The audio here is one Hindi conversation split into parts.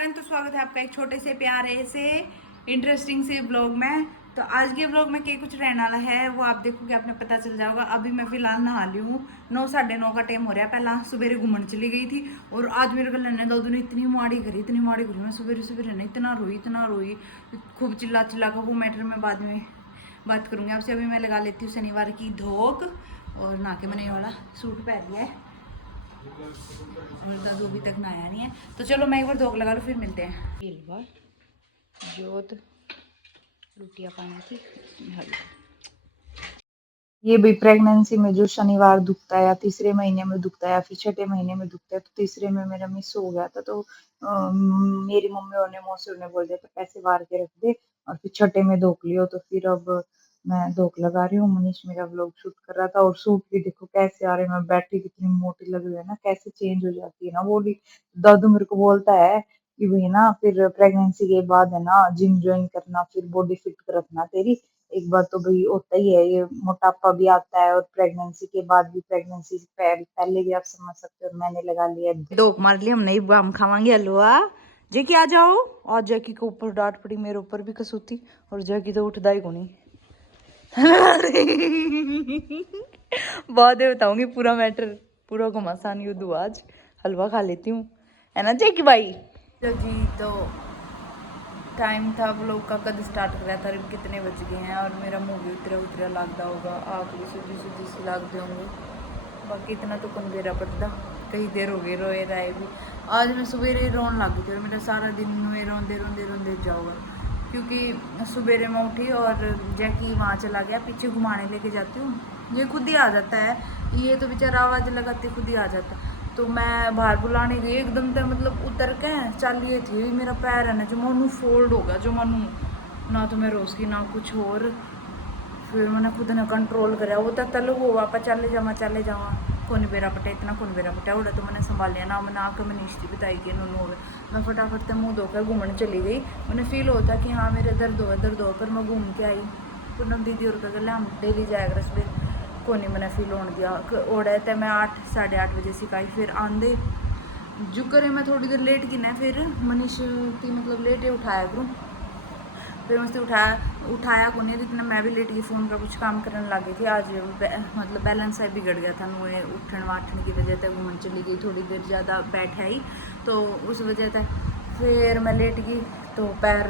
सारे तो स्वागत है आपका एक छोटे से प्यारे से इंटरेस्टिंग से ब्लॉग में। तो आज के ब्लॉग में क्या कुछ रहने वाला है वो आप देखोगे, आपने पता चल जाएगा। अभी मैं फिलहाल नहा ली हूँ, 9 साढ़े 9 का टाइम हो रहा है। पहला सवेरे घूमने चली गई थी और आज मेरे को लेने दादू ने इतनी माड़ी करी। मैं सवेरे सवेरे ने इतना रोई खूब चिल्ला का। वो मैटर में बाद में बात करूँगी आपसे। अभी मैं लगा लेती हूँ शनिवार की धोक और नहा के मैंने ये वाला सूट पहन लिया है और दादू अभी तक नहाया नहीं है। तो चलो मैं एक बार धोख लगा लूँ, फिर मिलते हैं। जोत रोटियाँ पानी थी, ये भी प्रेगनेंसी में जो शनिवार दुखता है या तीसरे महीने में दुखता है या फिर छठे महीने में दुखता है, तो तीसरे में मेरा मिस हो गया था। तो मेरी मम्मी और ने मौसी ने बोल दिया तो पैसे वार के रख दे और फिर छठे में धोख लियो। तो फिर अब मैं धोख लगा रही हूँ। मनीष मेरा व्लॉग शूट कर रहा था और सूट भी देखो कैसे आ रहे, मैं बैठी कितनी मोटी लग रही है ना, कैसे चेंज हो जाती है ना बॉडी। दादू मेरे को बोलता है कि भाई ना फिर प्रेगनेंसी के बाद है ना जिम ज्वाइन करना, फिर बॉडी फिट रखना तेरी। एक बार तो भाई होता ही है, ये मोटापा भी आता है और प्रेगनेंसी के बाद भी, प्रेगनेंसी से पहले भी आप समझ सकते हो। मैंने लगा लिया दो मार लिया, हम नहीं हम खावांगे हलवा। जैकी आ जाओ। और जैकी के ऊपर डांट पड़ी, मेरे ऊपर भी कसूती, और जैकी तो उठदा ही को नहीं। बाद में बताऊंगी पूरा मैटर, पूरा घमासान युद्ध हुआ आज। हलवा खा लेती हूँ, है ना जैकी भाई। जी तो टाइम था व्लॉग का, कद स्टार्ट कर रहा था, कितने बज गए हैं और मेरा मुंह भी उतरा लगता होगा, आँख भी सीधी सी लगते होंगे। बाकी इतना तो कौन देरा पड़ता, कई देर हो गई रोए रहे भी। आज मैं सवेरे रोन लग गई थी और मेरा सारा दिन में रोंदे जाऊँगा, क्योंकि सवेरे मैं उठी और जैकी वहाँ चला गया, पीछे घुमाने लेके जाती हूँ, ये खुद ही आ जाता है। ये तो बेचारा आवाज़ लगाते खुद ही आ जाता। तो मैं बाहर बुलाने गई, एकदम से मतलब उतर के चलिए थी, मेरा पैर है ना जो मानू फोल्ड हो गया, जो मानू ना तो मैं रोज की ना कुछ और। फिर मैंने खुद ने कंट्रोल कराया, वो तो तलु हुआ पर चले जावा कौन बेरा पटे इतना कौन बेरा पटा उड़ा। तो मैंने संभाल लिया ना, मैंने आकर मैंने निश्चित बताई कि नूनू हो गया। मैं फटाफट से मुँह धोकर घूमने चली गई। मैंने फील होता कि हाँ मेरे दर्द हो पर मैं घूम के आई। पूनम दीदी और का गले हम डेली जाया कर सुबह को नहीं मैंने फील होने दिया। ओढ़े तो मैं 8 साढ़े 8 बजे सिखाई, फिर आंदे जो करे मैं थोड़ी देर लेट की ना, फिर मनीष की मतलब लेट ही उठाया करूँ। फिर मुझसे उठाया को नहीं, इतना मैं भी लेट गई, फ़ोन पर कुछ काम करने लगी थी। आज मतलब बैलेंस है बिगड़ गया था, मुझे उठने की वजह से घूमने चली गई, थोड़ी देर ज़्यादा बैठ आई तो उस वजह से फिर मैं लेट गई। तो पैर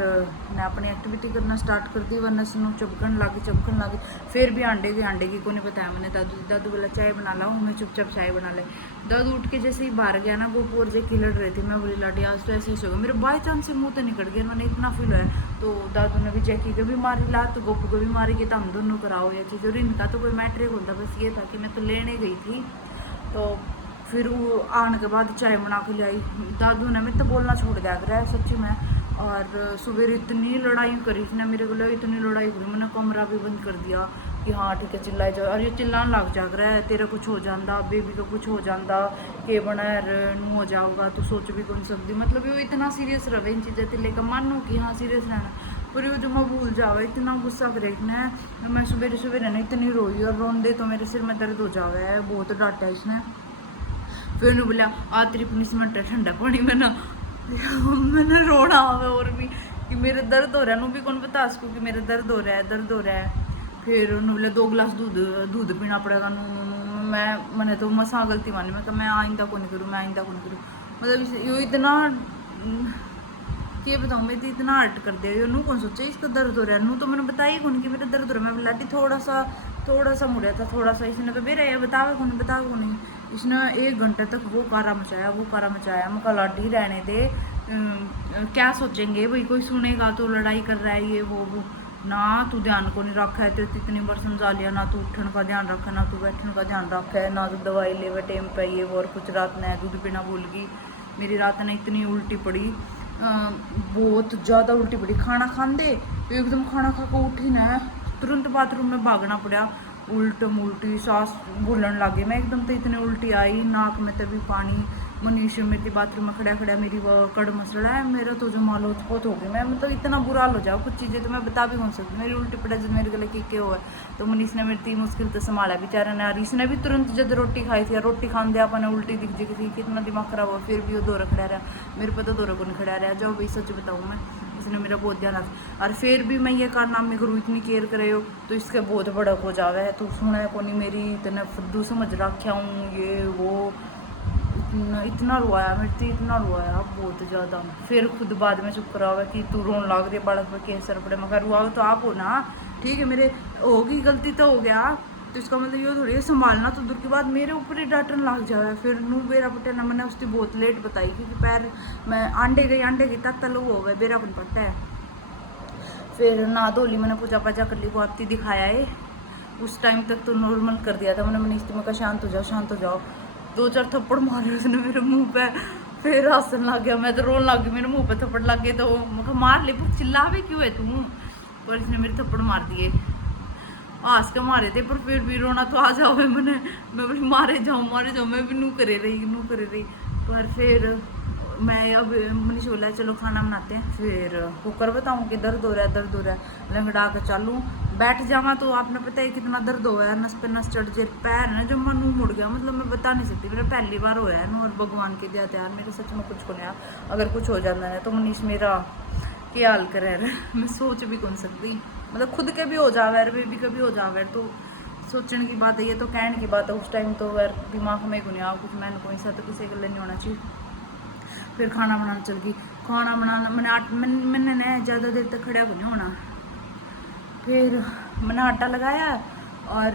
ने अपनी एक्टिविटी करना स्टार्ट कर दी, वरना सुनो चपकन लगी। फिर भी आंडे की को नहीं बताया मैंने। दादू बोला चाय बना लाऊं, मैं चुपचाप चाय बना ले। दादू उठ के जैसे ही बाहर गया ना, गोपू और जे लड़ रहे थे, मैं बोली लाडी आज तो ऐसे होगा, मेरे बाई चांस से मुँह तो निकल गया, मैंने इतना फील है। तो दादू ने भी जैकी को भी मारी लात, तो गोपू को भी मारी कि हम दोनों कराओ ये चीज़। और इनका तो कोई मैटर ही बोलता, बस ये था कि मैं तो लेने गई थी। तो फिर वो आने के बाद चाय बना के लाई। दादू ने मैं तो बोलना छोड़ दिया कर सच्ची में। और सुबह इतनी लड़ाई करी थी ना मेरे को, इतनी लड़ाई करी, मैंने कमरा भी बंद कर दिया कि हाँ ठीक है चिल्लाई जाओ। और ये चिल्लाने लग जा रहा है, तेरा कुछ हो जाता, बेबी का कुछ हो जाता, के बना नू हो जाओगा तो सोच भी कौन सकती। मतलब ये इतना सीरियस रहे इन चीज़ें से लेकर, मानो कि हाँ सीरियस रहना, पर वो जो मैं भूल जावा, इतना गुस्सा करे ना। मैं सुबह ना इतनी रोई और रोंदे तो मेरे सिर में दर्द हो जावा है, बहुत डांटा इसने। फिर उन्हें बोला आ तेरी पनिशमेंट है ठंडा पानी में ना। मैंने रोना आवे और भी कि मेरे दर्द हो रहा है, भी कौन बता उसको कि मेरा दर्द हो रहा है। फिर उन्होंने बोला 2 गिलास दूध पीना पड़ेगा। मैंने तो मसा गलती मानी, मैं आइंदा को नहीं करूँ। मतलब ये इतना ये बताऊँ, मैं इतना हर्ट कर दिया। नू कौन सोचे इसका दर्द हो रहा है, नू तो मैंने बताया कौन कि मेरा दर्द हो रहा है। मैं बुलाती थोड़ा सा मुड़िया था, थोड़ा सा इसने तो मेरा बतावे को नहीं। इसने 1 घंटे तक वो कारा मचाया। मैं कल लाडी रहने दे, क्या सोचेंगे भाई, कोई सुनेगा तो लड़ाई कर रहा है ये वो ना। तू ध्यान को नहीं रखा है, तो इतनी बार समझा लिया ना, तू उठने का ध्यान रखा, ना तू बैठने का ध्यान रखा है, ना तू दवाई ले टाइम पे ये वो। और कुछ रात ने दूध पीना भूल गई। मेरी रात ने इतनी उल्टी पड़ी, बहुत ज़्यादा उल्टी पड़ी। खाना खाते एकदम खाना खा कर उठी ना, तुरंत बाथरूम में भागना पड़ा। उल्टी सांस भूलन लगे मैं एकदम, तो इतनी उल्टी आई, नाक में तभी पानी, मनीष मेरी बाथरूम में खड़ा खड़ा मेरी वो कड़ मसड़ा है, मेरा तो जो मालो बहुत हो गई। मैं मतलब इतना बुरा हाल हो जाओ, कुछ चीज़ें तो मैं बता भी नहीं सकती। मेरी उल्टी पड़ा जब मेरे गले के हुआ है, तो मनीष ने मेरी मुश्किल तो संभाला बेचारा ने। और इसने भी तुरंत जब रोटी खाई थी, रोटी खान दिया अपने उल्टी दिख जी थी, कितना दिमाग खराब हुआ। फिर भी वो दौरा खड़ा रहा, मेरे पे तो दौरा को नहीं खड़ा रहा। जो भाई सच बताऊँ मैं, इसने मेरा बहुत ध्यान रखा। और फिर भी मैं ये कारनामे करूँ, इतनी केयर करे हो तो इसके बहुत बड़ा हो जावे है। तो सुना को नहीं मेरी इतना फुद्दू समझ रखा हूँ, ये वो इतना रोया मेरे तो, इतना रोया बहुत ज़्यादा। फिर खुद बाद में चुप करा हुआ कि तू रोन लाग रही बालक पर कैसे पड़े। मगर रुआ तो आप हो ना, ठीक है मेरे होगी गलती तो हो गया, तो इसका मतलब ये थोड़ी संभालना तो दूर की बात मेरे ऊपर ही डांटन लग जाए। फिर नू बेरा पट्टे ना, मैंने उसकी बहुत लेट बताई क्योंकि पैर मैं अंडे गई तक तलु हो गए बेरा बन पट्टा है। फिर ना धोली, मैंने पूजा पाजा कर ली, वो आपती दिखाया है। उस टाइम तक तो नॉर्मल कर दिया था मैंने मनीष में कहा शांत हो जाओ शांत हो जाओ। 2-4 थप्पड़ मारे उसने मेरे मुंह पे, फिर हंसन लग गया। मैं तो रोन लग गई, मेरे मुंह पे थप्पड़ लग गए। तो मैं मार ले, चिल्लावे क्यों है तू? पर इसने मेरे थप्पड़ मार दिए, हंस के मारे थे। पर फिर भी रोना तो आ जाओ मैंने, मैं भी मारे जाऊँ मैं भी नू करे रही। पर फिर मैं अब मनीष बोला चलो खाना बनाते हैं। फिर कुकर बताऊँ कि दर्द हो रहा है, लंगड़ा के चालू बैठ जावा तो आपने पता है कितना दर्द हो है, नस पे नस चढ़ जाए, पैर ना जो मन मुड़ गया। मतलब मैं बता नहीं सकती, मेरा पहली बार होया है ना। और भगवान के दिया यार मेरे सच में कुछ को नहीं। अगर कुछ हो जाता है तो मनीष मेरा क्या हाल करे मैं सोच भी कौन सकती। मतलब खुद के भी हो जावे, बेबी का भी हो जावे, तो सोचने की बात है, ये तो कहने की बात है। उस टाइम तो यार दिमाग में को नहीं आ कुछ, मैंने कोई सा तो किसी के लिए नहीं होना चाहिए। फिर खाना बनाना चल गई, खाना बनाना मैंने ना ज़्यादा देर तक खड़ा को नहीं होना। फिर मैंने आटा लगाया और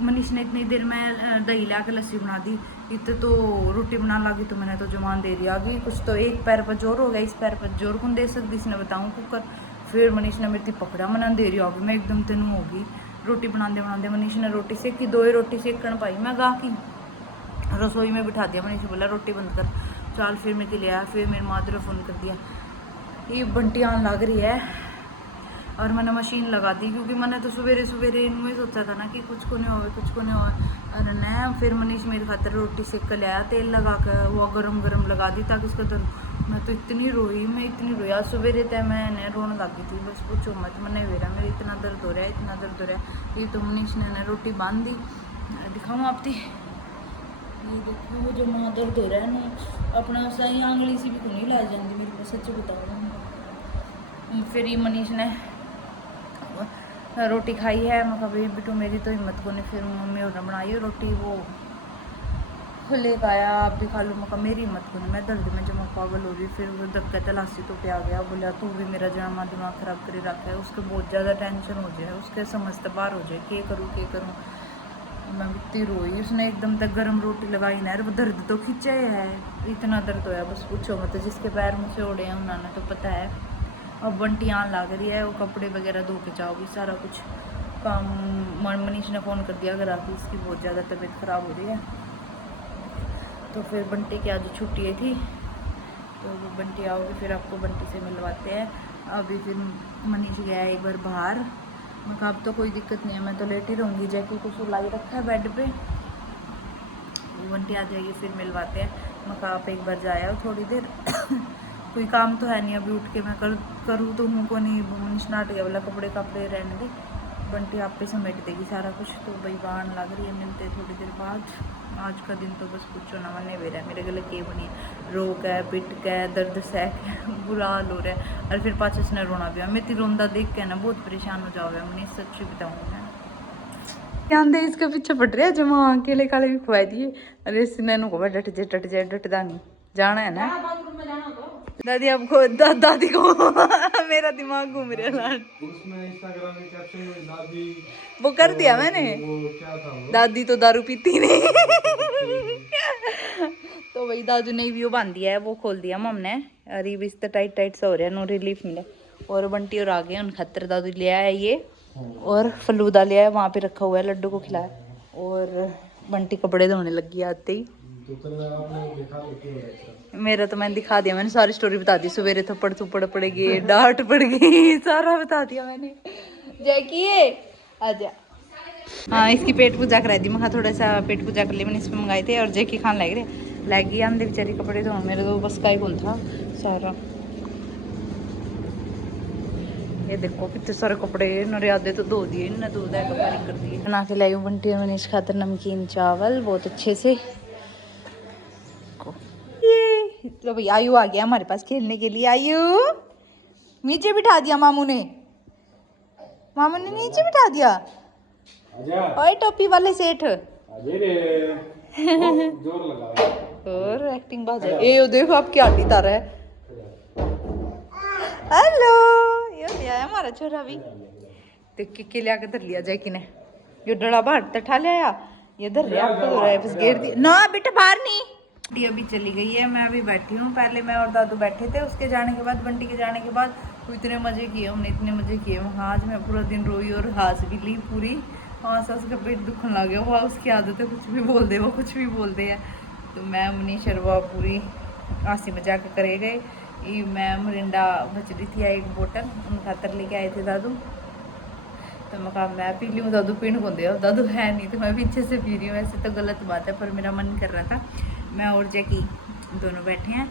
मनीष ने इतनी देर में दही ला के लस्सी बना दी। इतने तो रोटी बनाने लगी तो मैंने तो जमान दे रही आ गई कुछ। तो एक पैर पर जोर हो गया, इस पैर पर जोर कौन दे सकती, इसने बताऊँ कुकर। फिर मनीष ने मेरी पकड़ा, मैंने दे रही आ गई, मैं एकदम तेनू होगी। रोटी बनाते मनीष ने रोटी सेकी, 2 ही रोटी सेकन पाई। मैं गा की रसोई में बिठा दिया, मनीष बोला रोटी बंद कर चाल। फिर मेरे लिए आया, फिर मेरी माँ ने फ़ोन कर दिया ये बंटी आन लग रही है। और मैंने मशीन लगा दी क्योंकि मैंने तो सवेरे इनमें सोचा था ना कि कुछ को नहीं हो। और न फिर मनीष मेरे खातर रोटी सेक कर लाया, तेल लगा कर वो गरम लगा दी ताकि उसका दर्द। मैं तो इतनी रोई आज सवेरे तय मैं रोने लग गई थी। बस पूछो मत, मैंने वेरा मेरे इतना दर्द हो रहा है। ये तो मनीष ने रोटी बांध दी, दिखाऊँ आपकी, ये देखो वो जो माँ दर्द हो रहा है ना, अपना सही आंगली से भी को नहीं लाई जाती मेरे को, सच बताऊँ। फिर ये मनीष ने रोटी खाई है, मैं कभी बिटू मेरी तो हिम्मत को नहीं। फिर मम्मी और बनाई रोटी, वो लेकर आया, आप भी खा लो। मैं मेरी हिम्मत को नहीं, मैं दर्द में जमा पागल हो रही। फिर वो धक्का तलाशी तो पे आ गया, बोला तू भी मेरा जमा दिमाग खराब कर रखा है। उसको बहुत ज़्यादा टेंशन हो जाए, उसके समझते बाहर हो जाए, क्या करूँ। मैं इतनी रोई, उसने एकदम तक गर्म रोटी लगाई ना, वो दर्द तो खींचा है, इतना दर्द होया बस पूछो मत। जिसके पैर मुँह से उड़े हैं उन्होंने तो पता है। अब बंटी आन लग रही है, वो कपड़े वगैरह धो के जाओगी, सारा कुछ काम। मनीष ने फ़ोन कर दिया अगर आके, इसकी बहुत ज़्यादा तबीयत ख़राब हो रही है। तो फिर बंटी की आज छुट्टी थी, तो बंटी आओगी फिर आपको बंटी से मिलवाते हैं। अभी फिर मनीष गया है एक बार बाहर, मैं कहा अब तो कोई दिक्कत नहीं है, मैं तो लेट ही रहूँगी। जैकी को सुलाई रखा है बेड पे, बंटी आ जाएगी फिर मिलवाते हैं। मैं कहा आप एक बार जाया थोड़ी देर कोई काम तो है नहीं, अभी उठ के मैं करूँ तो उनको नहीं। मनीष नाट गया, बोला कपड़े रहने दे, बंटी आप पे समेट देगी सारा कुछ। तो भाई बाहर लग रही है, मिलते थोड़ी देर बाद। आज का दिन तो बस कुछ ना मने मेरा, मेरे गले के बनी रोक है, पिट का दर्द सहक बुरा हाल हो रहा है। और फिर पाँच उसने रोना भी, मैं ती रोंदा देख के ना बहुत परेशान हो जाओगे। मैंने सच्ची बताऊँ मैं ध्यान दे, इसके पीछे पड़ रहा है जमा अकेले काले भी खुआ दिए। अरे सिन्नू को डट जाए डटदा नहीं, जाना है ना दादी आपको, दादी को मेरा दिमाग घूम रहा है। वो कर दिया मैंने, दादी तो दारू पीती नहीं तो वही दादू ने भी वो बांध दिया है, वो खोल दिया मम ने। अरे बिस्तर टाइट सा हो रहा है, नो रिलीफ मिले। और बंटी और आ गए, उन खतर दादू ले आया ये, और फलूदा लिया है वहाँ पे रखा हुआ है, लड्डू को खिलाया। और बंटी कपड़े धोने लगी आते ही। मेरा तो मैंने दिखा दिया, मैंने सारी स्टोरी बता दी। सवेरे थप्पड़ थुप्पड़ पड़ गई, डांट पड़ गई, सारा बता दिया मैंने। जैकी आजा, हाँ इसकी पेट पूजा करा दी, मैं थोड़ा सा पेट पूजा कर ली मैंने, इसमें मंगाए थे। और जैकी खान लग गई आंधे बेचारी कपड़े धोने, मेरे तो बस का ही कौन था सारा। ये देखो कितने सारे कपड़े नरे आधे तो धो दिए, इन्हें धो दिया बारीक कर दिए। बना के लाई हूँ बंटी और मनीष खातर नमकीन चावल बहुत अच्छे से। ये लो भाई आयु आ गया हमारे पास खेलने के लिए। आयु नीचे बिठा दिया मामू ने नीचे बिठा दिया। ओए टोपी वाले सेठ जोर लगा और एक्टिंग बात है। ये देखो आप क्या हड्डी तारा है। हेलो ये लिया है हमारा छोरा भी, देख के लिया के धर लिया जैकी ने। ये डड़ा बाहर तठा लिया, ये धर लिया आपको हो रहा है बस घेर दिया ना बेटा बाहर नहीं। बंटी अभी चली गई है, मैं अभी बैठी हूँ। पहले मैं और दादू बैठे थे, उसके जाने के बाद बंटी के जाने के बाद तो इतने मजे किए हमने, इतने मजे किए वहाँ। आज मैं पूरा दिन रोई और हंस भी ली पूरी। हाँ सस का पेट दुखने लग गया, वहाँ उसकी आदत है कुछ भी बोल दे, वो कुछ भी बोलते हैं। तो मैं मनी शर्वा पूरी हंसी मजाक करे गए। ये मैं मरिंडा बच रही थी एक बोतल, उन खातर लेके आए थे दादू। तो मैं कहा मैं पी लूँ, दादू पीने को दे, दादू है नहीं तो मैं पीछे से पी रही हूँ। वैसे तो गलत बात है पर मेरा मन कर रहा था। मैं और जैकी दोनों बैठे हैं,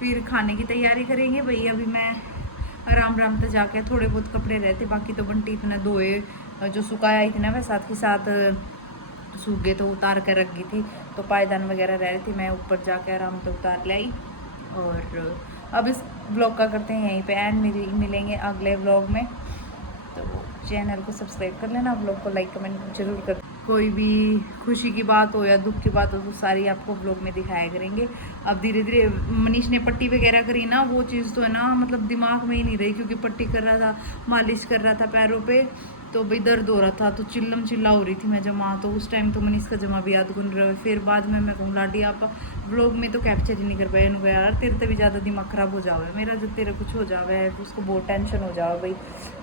फिर खाने की तैयारी करेंगे भाई। अभी मैं आराम से जाके थोड़े बहुत कपड़े रहते, बाकी तो बंटी इतना धोए, जो सुखाया आई थी ना मैं साथ के साथ सूख गए तो उतार कर रख गई थी। तो पायदान वगैरह रह रही थी, मैं ऊपर जाके आराम से उतार लाई। और अब इस ब्लॉग का करते हैं यहीं पे एंड, मिलेंगे अगले ब्लॉग में। तो चैनल को सब्सक्राइब कर लेना, ब्लॉग को लाइक कमेंट जरूर कर। कोई भी खुशी की बात हो या दुख की बात हो तो सारी आपको ब्लॉग में दिखाया करेंगे। अब धीरे धीरे मनीष ने पट्टी वगैरह करी ना, वो चीज़ तो है ना मतलब दिमाग में ही नहीं रही, क्योंकि पट्टी कर रहा था, मालिश कर रहा था पैरों पे, तो भाई दर्द हो रहा था, तो चिल्ला हो रही थी मैं जमा। तो उस टाइम तो मनीष का जमा भी याद गुन रहा है। फिर बाद में मैं कहूँ लाडी आप व्लॉग में तो कैप्चर ही नहीं कर पाए, उनको यार तेरे से भी ज़्यादा दिमाग ख़राब हो जावे मेरा, जब तेरा कुछ हो जावे है तो उसको बहुत टेंशन हो जावे भाई।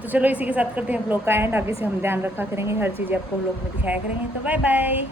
तो चलो इसी के साथ करते हैं व्लॉग का एंड, आगे से हम ध्यान रखा करेंगे, हर चीज़ आपको व्लॉग में दिखाया करेंगे। तो बाय बाय।